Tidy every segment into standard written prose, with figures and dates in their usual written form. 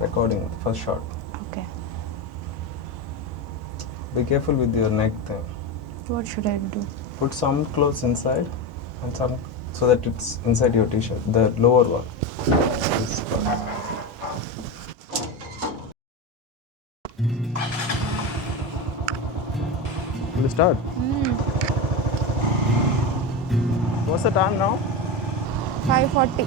recording, first shot. Okay. Be careful with your neck thing. What should I do? Put some clothes inside and some so that it's inside your t-shirt, the lower one. This part. Will you start? What's the time now? 5:40.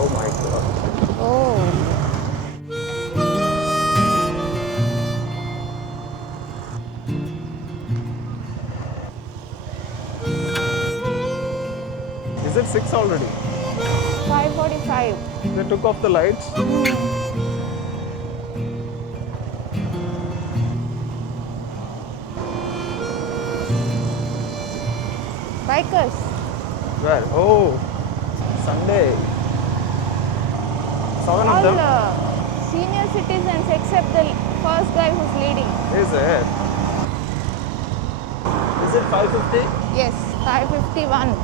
Oh my god. Oh. Is it 6 already? 5:45. They took off the lights. Bikers. Where? Oh, Sunday. 7 of All them. senior citizens except the first guy who's leading. Is it? Is it 5:50? Yes, 5:51.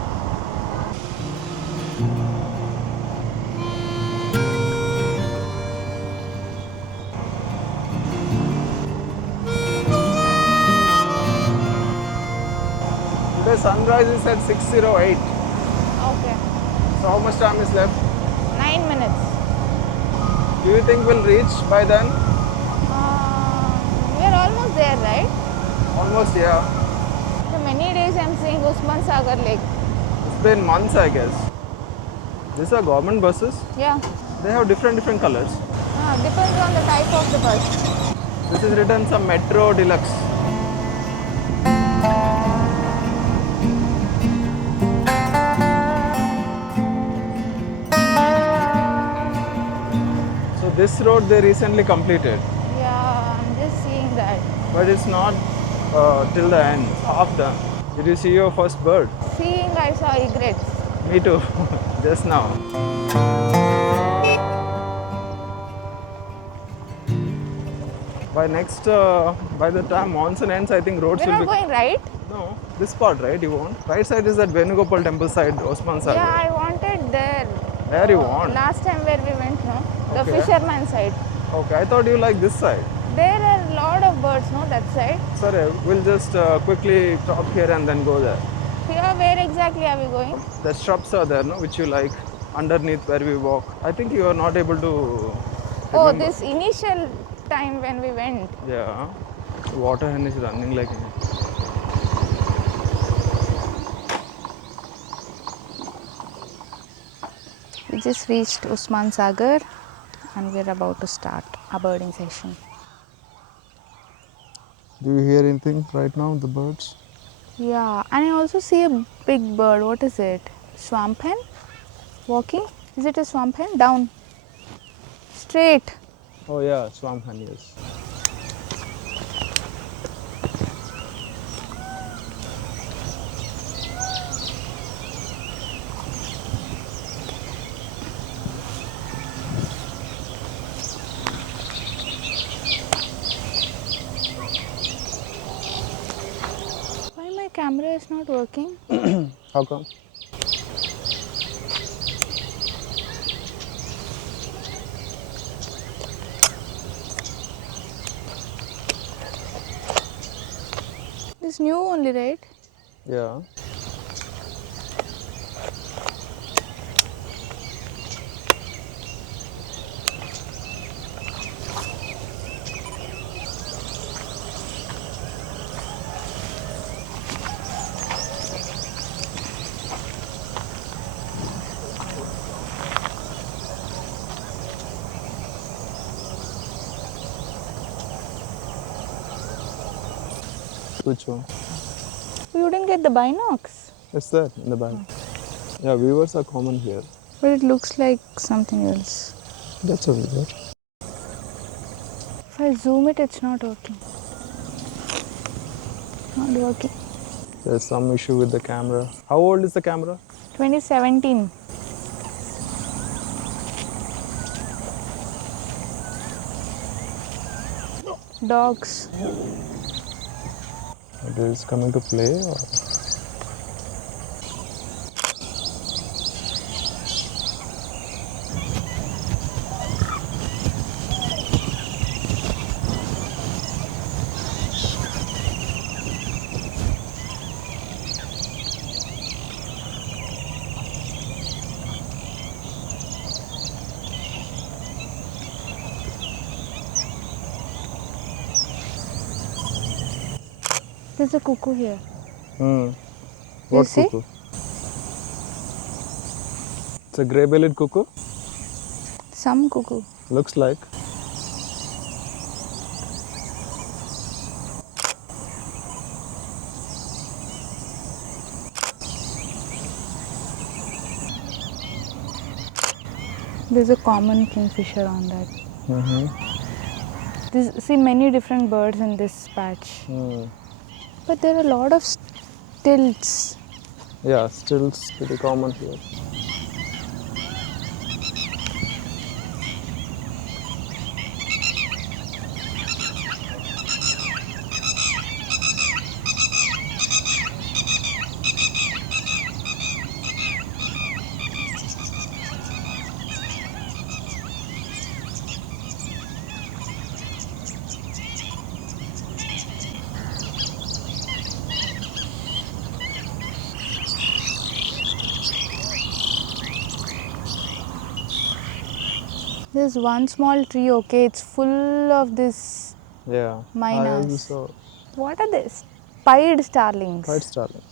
The sunrise is at 6:08. Okay. So how much time is left? 9 minutes. Do you think we'll reach by then? We're almost there, right? Almost, yeah. For many days I'm seeing Osman Sagar Lake. It's been months, I guess. These are government buses. Yeah. They have different colors. Depends on the type of the bus. This is written some Metro Deluxe. So this road they recently completed, Yeah, I'm just seeing that. but it's not till the end, half done. Did you see your first bird? Seeing I saw egrets. Me too, just now. By the time monsoon ends, I think roads We're will not be. going right? No, this part, right? You want? Right side is that Venugopal temple side, Osman Sagar. Yeah, I wanted there. There you want? Last time where we went, no? The Okay. fisherman side. Okay, I thought you like this side. There are a lot of birds, no? That side. Sorry, we'll just quickly stop here and then go there. Here, where exactly are we going? The shrubs are there, no? Which you like, underneath where we walk. I think you are not able to Oh, remember. this initial time when we went. Yeah, the water hen is running like. We just reached Osman Sagar and we're about to start our birding session. Do you hear anything right now? The birds? Yeah, and I also see a big bird. What is it? Swamp hen? Walking? Is it a swamp hen? Down. Straight. Oh yeah, swamp hen, yes. Why my camera is not working? How come? This new only, right? Yeah. Which one? You didn't get the binocs. It's there in the back. Yeah, viewers are common here. But it looks like something else. That's a viewer. If I zoom it, it's not working. Not working. There's some issue with the camera. How old is the camera? 2017. Dogs. It is coming to play. Or? There's a cuckoo here. Hmm. You What see? cuckoo? It's a grey-bellied cuckoo. Some cuckoo. Looks like. There's a common kingfisher on that. Mm-hmm. See many different birds in this patch. Hmm. But there are a lot of stilts. Yeah, still it's pretty common here. There's one small tree, okay, it's full of this Yeah. I miners. also saw What are these? Pied starlings. white starlings.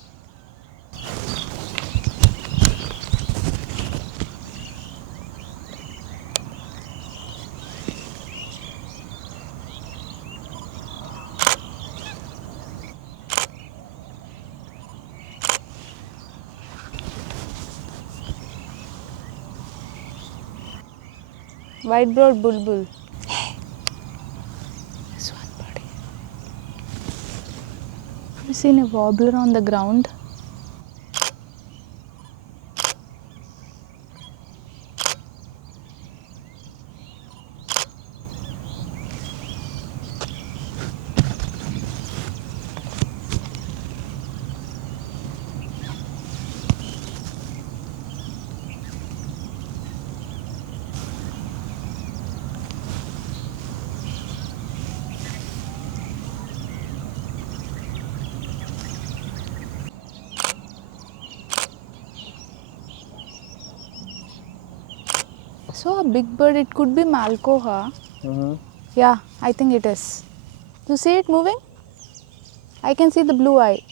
White-browed bulbul. This one buddy. Have you seen a warbler on the ground? So a big bird, it could be malcoha. Mm-hmm. Yeah, I think it is. You see it moving? I can see the blue eye.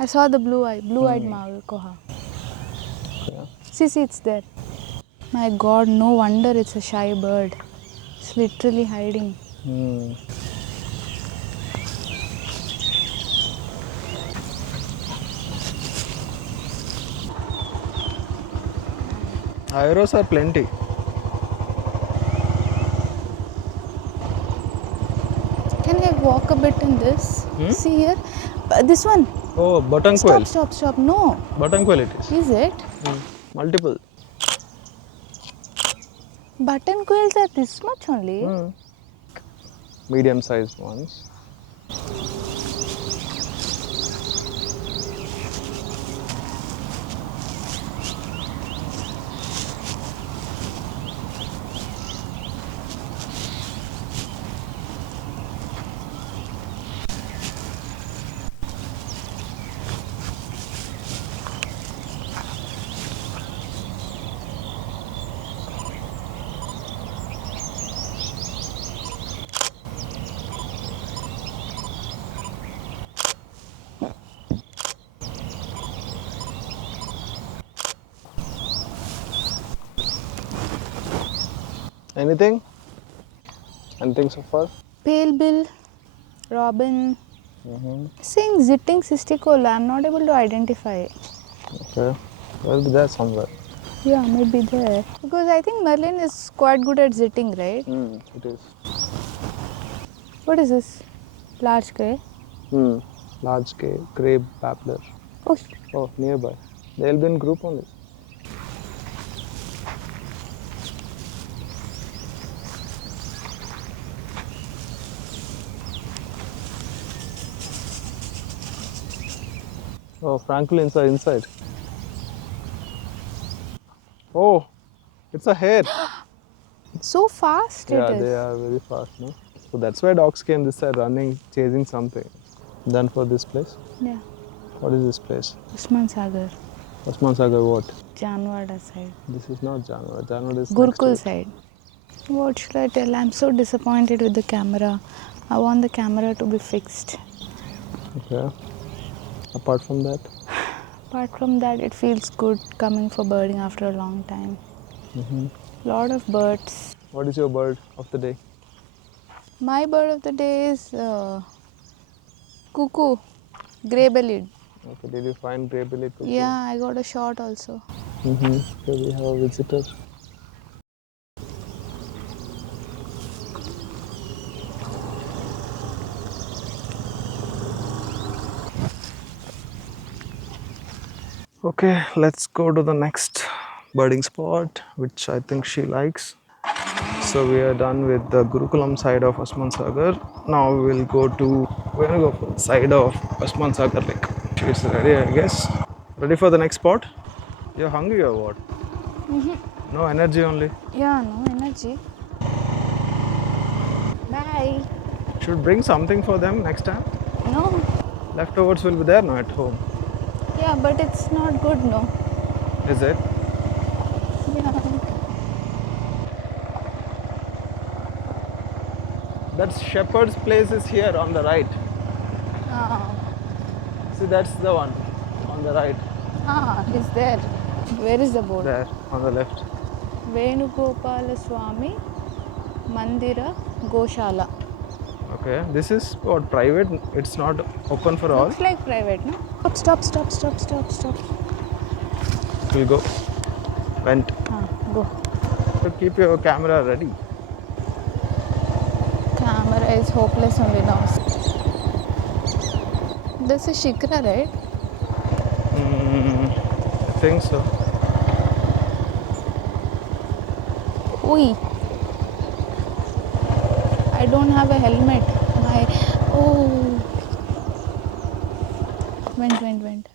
I saw the blue eye, blue-eyed malcoha. Yeah. See, it's there. My God, no wonder it's a shy bird. It's literally hiding. Hmm. Arrows are plenty. Can I walk a bit in this? Hmm? See here? This one. Oh, button quail. Stop. No. Button quail it is. Is it? Multiple. Button quails are this much only. Medium-sized ones. Anything? Anything so far? Pale bill, robin. Mm-hmm. Saying zitting cisticola, I'm not able to identify. Okay. Will be there somewhere. Yeah, maybe there. Because I think Merlin is quite good at zitting, right? It is. What is this? Large grey? Large grey babbler. Oh, Oh, nearby. They'll be in group only. Oh, Franklins are inside. Oh, it's a hare. so fast it Yeah, is. they are very fast, no? So that's why dogs came this side running, chasing something. Done for this place. Yeah. What is this place? Osman Sagar. Osman Sagar what? Janwada side. This is not Janwar. Janwar is next to Gurukul it. side. What should I tell? I'm so disappointed with the camera. I want the camera to be fixed. Okay. Apart from that, Apart from that, it feels good coming for birding after a long time. Lot of birds. what is your bird of the day? My bird of the day is cuckoo, grey-bellied. Okay, did you find grey-bellied cuckoo? Yeah, I got a shot also. Okay, we have a visitor. Okay, let's go to the next birding spot, which I think she likes. So we are done with the Gurukulam side of Osman Sagar. Now we will go to Venugopal side of Osman Sagar Lake. She's ready, I guess. Ready for the next spot? You're hungry or what? No energy only. Yeah, no energy. Bye. Should bring something for them next time. No. Leftovers will be there now at home. Yeah, but it's not good, no. Is it? Yeah. That shepherd's place is here on the right. See, that's the one on the right. It's there. Where is the board? There, on the left. Venugopal Swami Mandira Goshala. Okay, this is what, private? It's not open for all. Looks like private, no? Stop, stop, stop, stop, stop, stop. We'll go. Vent. Go. So keep your camera ready. Camera is hopeless only now. This is Shikra, right? I think so. Oi. I don't have a helmet. Oh. Went.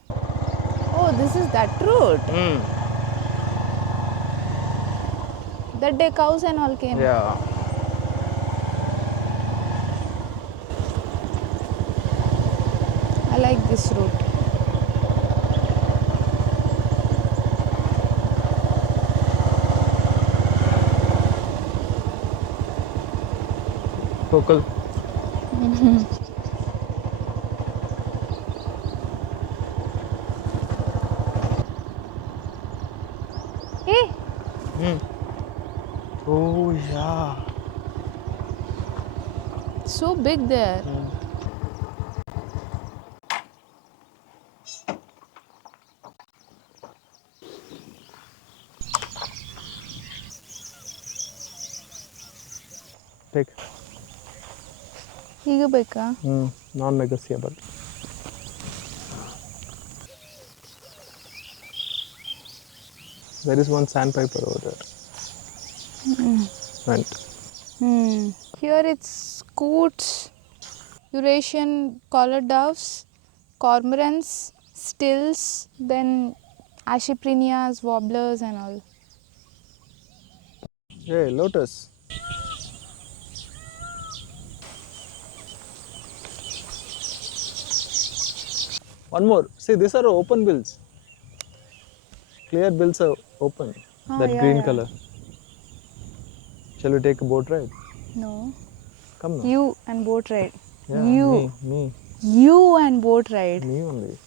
Oh, this is that route. That day cows and all came. Yeah. I like this route. Focal. Hey. Oh, yeah. So big there. Take. Hige ಬೇಕಾ? Non-negotiable. There is one sandpiper over there. Vent. Here it's scoots, Eurasian collared doves, cormorants, stills, then ashiprinias, warblers and all. Hey, lotus. One more. See, these are open bills. Clear bills are open. That Yeah, green yeah. color. Shall we take a boat ride? No. Come now. You and boat ride. Yeah, You. me. You and boat ride. Me only.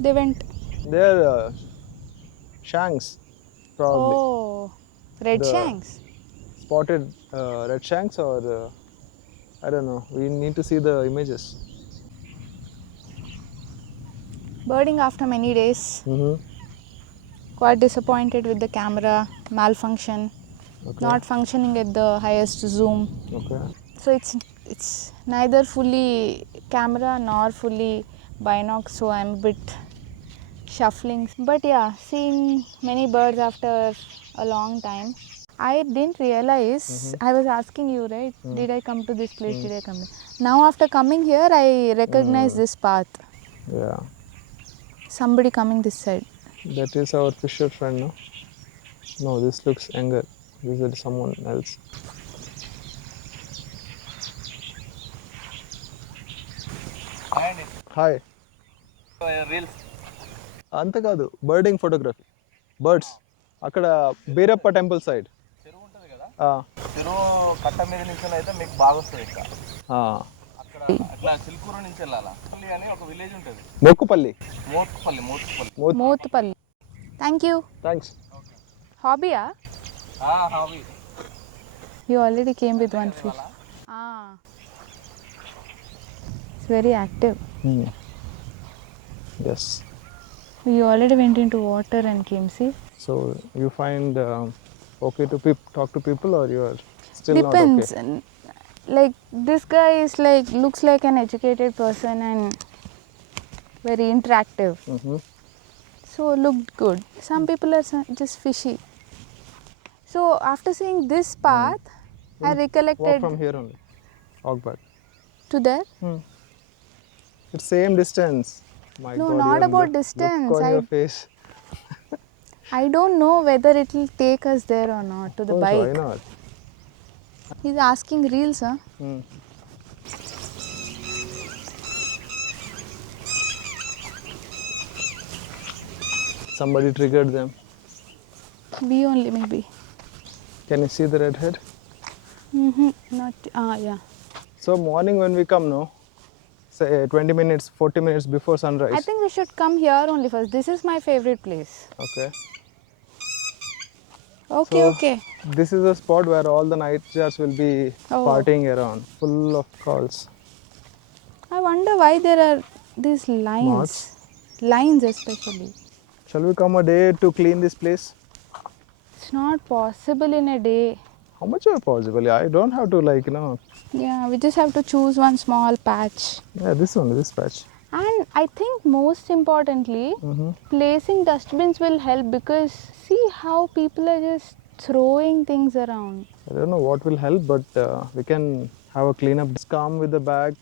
They went. They're shanks, probably. Oh, red The shanks. spotted red shanks, or I don't know. We need to see the images. Birding after many days. Mm-hmm. Quite disappointed with the camera malfunction, Okay. not functioning at the highest zoom. Okay. So it's neither fully camera nor fully binoc. So I'm a bit shuffling. But yeah, seeing many birds after a long time. I didn't realize. I was asking you, right? Did I come to this place? Did I come? Now after coming here, I recognize this path. Yeah. Somebody coming this side. That is our fisher friend, no? No, this looks younger. This is someone else. Hi. Reels అంత కాదు birding photography birds అక్కడ Beerappa temple side చెరువు ఉంటుంది కదా చెరువు కట్ట మీద నుంచి అయితే మీకు బాగా వస్తుంది ఇక్కడ అక్కడ అట్లా చిలుకూరు నుంచి వెళ్ళాలా పల్లి అని ఒక విలేజ్ ఉంటుంది Mokupalli Motpalli Motupalli. Thank you. Thanks Hobby, ah? హావి You already came with one fish. Ah. It's very active. Yes You already went into water and came, see? So you find okay to talk to people, or you are still Depends. not okay? Like this guy is like looks like an educated person and very interactive. So looked good. Some people are just fishy. So after seeing this path, I Walk recollected from here only. Walk back. to there. It's same distance. My No, God, not your about look distance. on your face. I don't know whether it will take us there or not to the Of course, why bike. not? He's asking reels, huh? Somebody triggered them. We only maybe. Can you see the redhead? Not. Yeah. So morning when we come, no, say 20 minutes, 40 minutes before sunrise. I think we should come here only first. This is my favorite place. Okay. Okay, So, okay. This is a spot where all the nightjars will be Oh. partying around, full of calls. I wonder why there are these lines. Moths. Lines especially. Shall we come a day to clean this place? It's not possible in a day. How much are possible? I don't have to Yeah, we just have to choose one small patch. Yeah, this patch. And I think most importantly, placing dustbins will help because see how people are just throwing things around. I don't know what will help, but we can have a cleanup. Just come with the bag,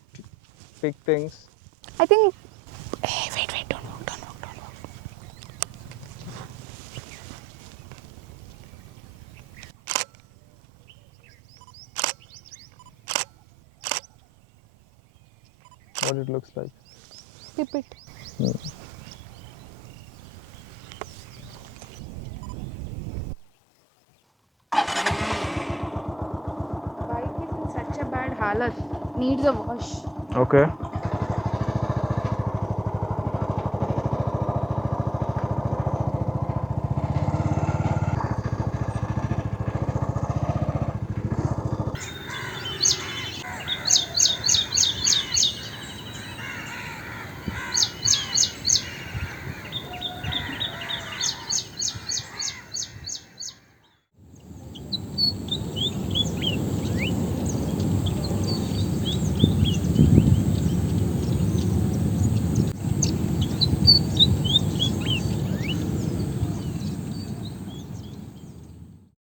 pick things. I think. Hey, wait, don't walk. What it looks like. Pip it. Bike is in such a bad halat. Needs a wash. Okay.